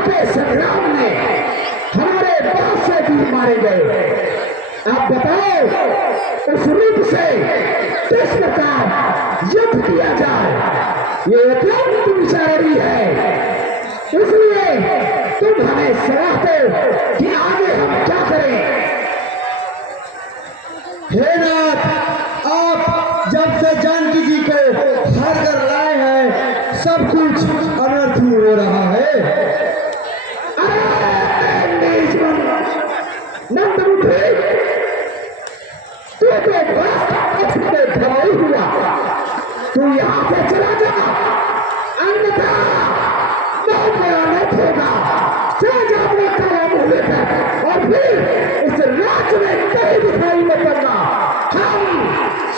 के संग्राम में हमारे बहुत से वीर मारे गए। आप बताओ उस रूप से किस प्रकार युद्ध किया जाए, ये अत्यंत विचारी है। इसलिए तुम हमें सलाह दो कि आगे हम क्या करें। हे नाथ, आप जब से जानकी जी को हर कर लाए हैं सब कुछ अनर्थ ही हो रहा है। नंदमुखी, तू तो घबाई हुआ, तू यहाँ से चला जा, अन्यथा बहुत भयानक होगा। चला जा अपने काला मुंह लेकर और फिर इस राज्य में कहीं दिखाई मत पड़ना। हम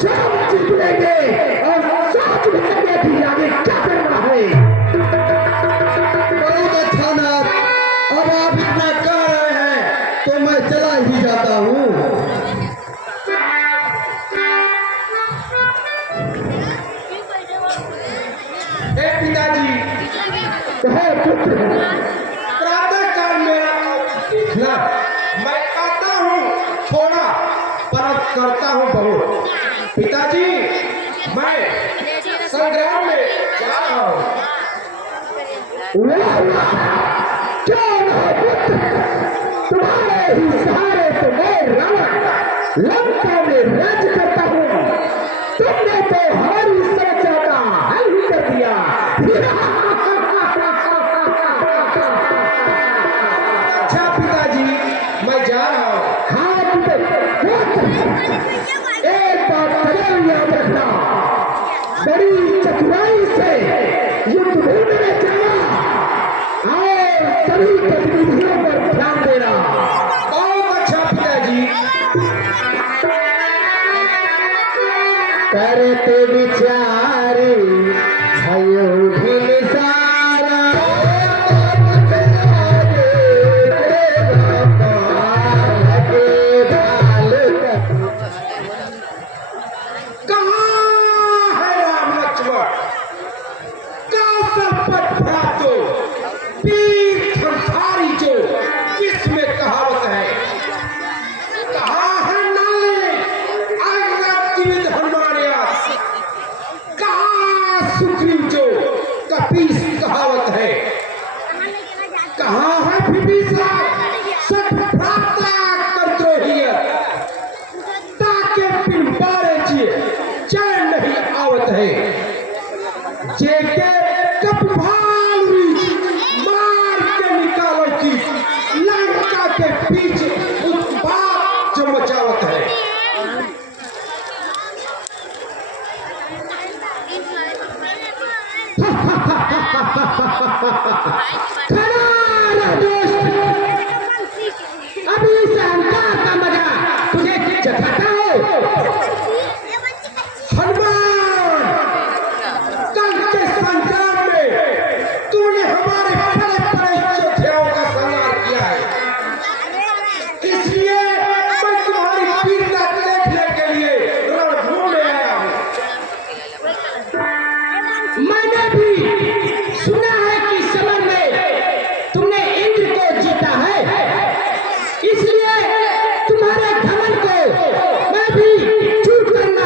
सब जीत लेंगे और सोच लेंगे कि आगे क्या करना है। बहुत अच्छा नाथ, अब आप इतना कह रहे हैं तो मैं चला ही जाता हूँ। पिताजी, प्रातः काल मेरा देखना, मैं आता हूँ थोड़ा पर करता हूँ बहुत। पिताजी, मैं संग्राम में जा रहा हूँ। तुम्हारे ही सहारे तो मैं रावण लंका में राज करता हूँ। तुमने तो हमारी समस्या का हल ही कर दिया। अच्छा पिताजी, मैं जा रहा हूँ। हाँ एक बात सदैव याद रखना, बड़ी चतुराई से युद्ध भूमि में जाना और सभी गतिविधियों पर ध्यान देना। बहुत अच्छा पिताजी। करते विचार भयो भी सारा कहाँ है राम लक्ष्मण, कौशलपत भ्रातो, वीर संसारी जो जिसमें कहावत है। कहाँ है नाले अग्रजीवित हनुमानयास, कहाँ सुग्रीव जो कपीस कहावत है। कहाँ है विभीषण सठ भ्राता कर्द्रोहियत, ताके पिन बारे जिए चैन नहीं आवत है। जेके कप भालू मार के निकालो की लंका के पीछे उत्पात जो मचावत है। अभी इस अहंकार का मजा तुझे चखाता हो। हनुमान, कल के संग्राम में तूने हमारे बड़े बड़े योद्धाओं का संहार किया है, इसलिए मैं तुम्हारी वीरता देखने के लिए रणभूमि में आया हूँ। मैंने भी सुना है कि समर में तुमने इंद्र को जीता है, इसलिए तुम्हारे घमंड को मैं भी चूर करना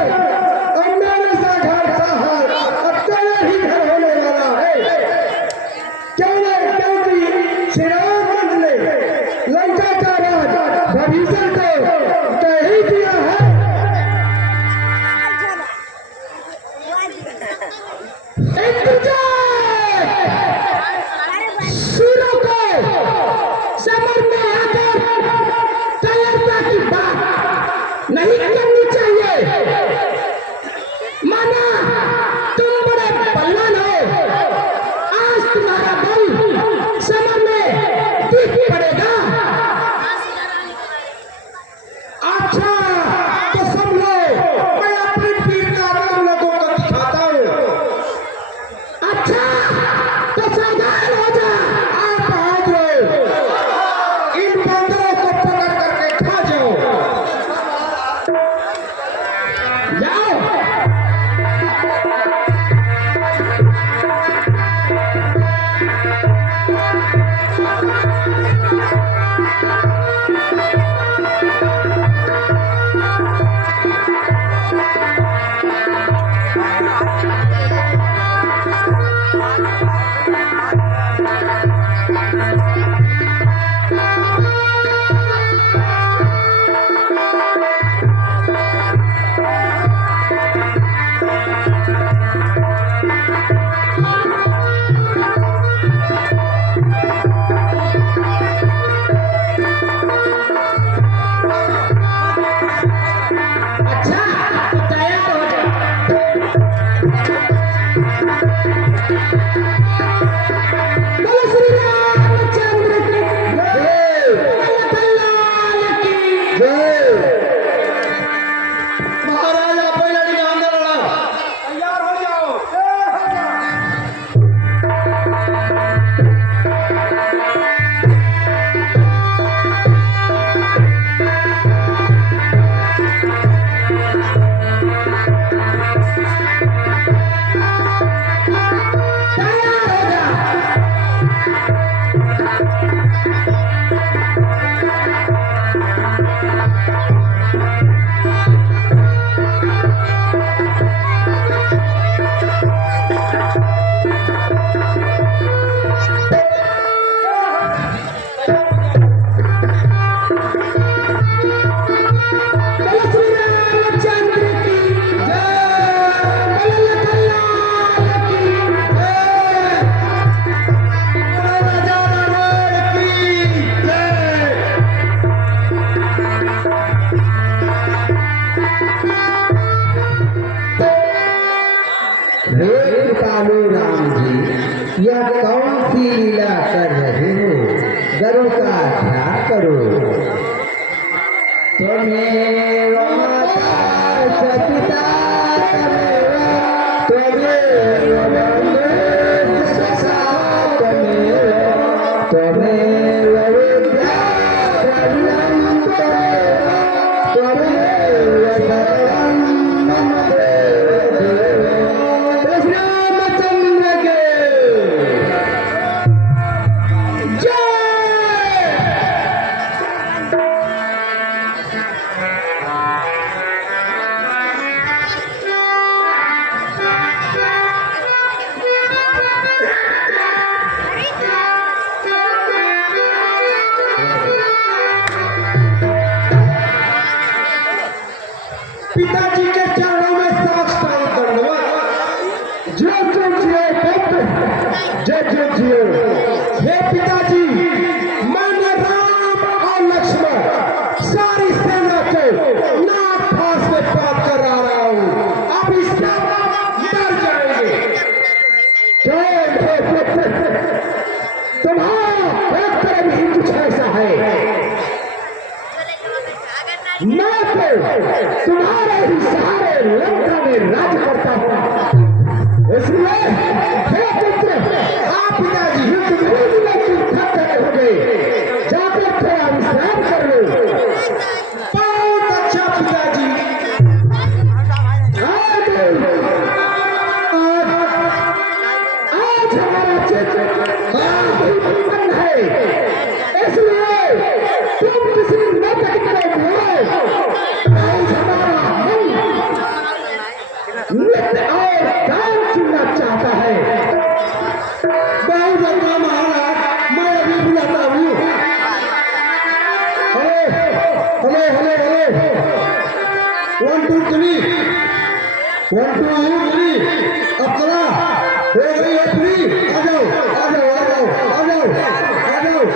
अब मेरे सा घर साहब अब तेरा ही घर होने वाला है। क्यों नहीं? क्योंकि श्री रामचंद्र ने लंका का राज विभीषण को कह ही दिया है। सूरों को समर में आकर तैयारता की बात नहीं करनी चाहिए। माना तुम बड़े बलवान हो, आज तुम्हारा बल समर में दिख पड़ेगा। अच्छा तो सब लोग, मैं अपनी वीरता तुम लोगों को दिखाता हूँ। अच्छा तो सावधान हो जा। आप हाजिर इन बंदरों को पकड़ करके खा जाओ। जाओ। अच्छा तो तैयार हो जा। बोलो श्री रामचंद्र की जय। भगवान की जय। महाराजा पहले निकाल लड़ा। तैयार हो जाओ। तैयार हो जा। बोलो श्री रामचंद्र की जय। बोलो लखनलाल की जय। बोलो राजा रणवीर की जय। रे कृपालु राम जी, यह कौन सी लीला कर रहे हो? गरुड़ का ध्यान करो। त्वमेव माता च पिता त्वमेव बन्धुश्च सखा त्वमेव विद्या सर्वं त्वमेव सर्वं मम देव। श्री रामचंद्र के जय। पिताजी के चरणों में साष्टांग दंडवत। जय जय जय पुत्र, जय जय जय। हे पिताजी, मैंने राम और लक्ष्मण सारी सेना को नाग फांस में बात कर रहा हूँ। अब इस सब मर जाएंगे। जय पुत्र, तुम्हारा पुत्र भी कुछ ऐसा है। मैं तो तुम्हारे ही सहारे लंका में राज करता हूँ। इसलिए हे पुत्र, हाँ पिताजी, युद्ध में तुम थक गए होगे, जाकर थोड़ा विश्राम कर लो। बहुत अच्छा पिताजी। आज हमारा चित्र उत्पन्न है, इसलिए तुम किसी नाटक में बोलो। आज हमारा मन 1 2 3 अब चला हो गई है फ्री आ जाओ आ जाओ आ जाओ आ जाओ आ जाओ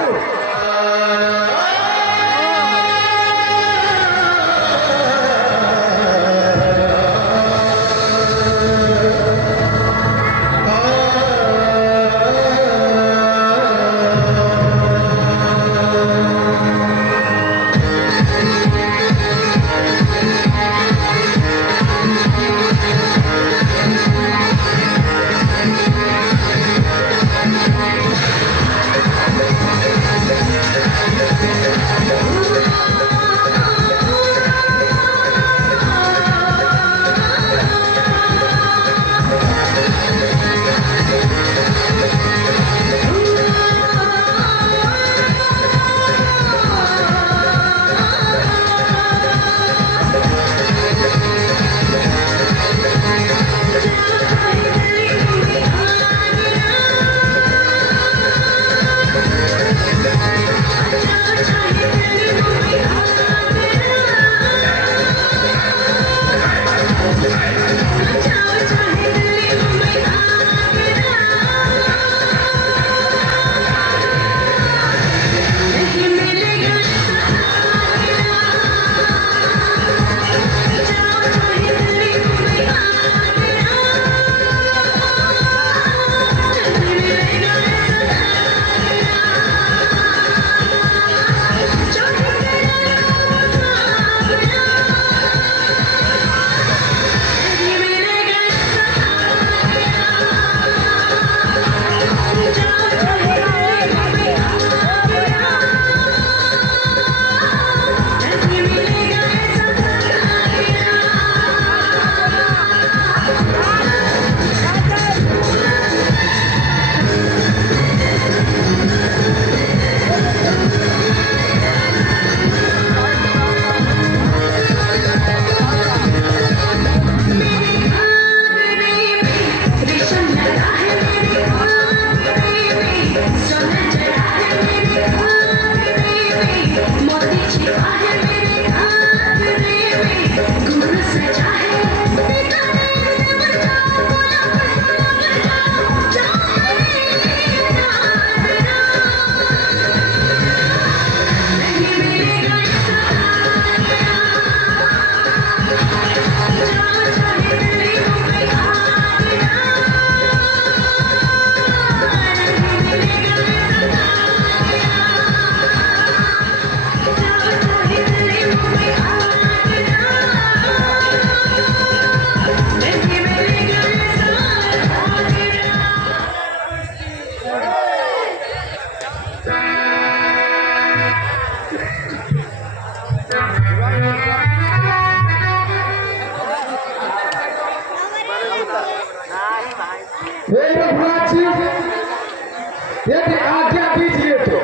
यदि आज्ञा दीजिए तो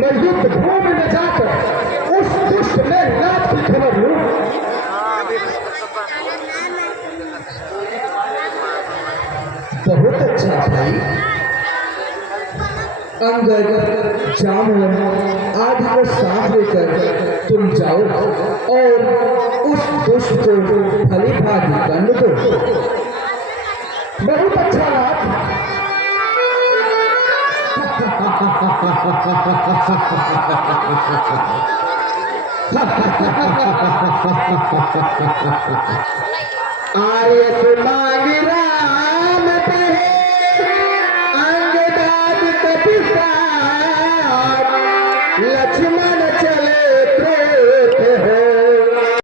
मैं युद्ध भूमि में जाकर उस दुष्ट में लाभ की खबर लूं। बहुत अच्छा भाई। अंगद जामुन आदि को साथ लेकर तुम जाओ और उस दुष्ट को भली भांति दंड दो। बहुत अच्छा बात। आयत मांगरा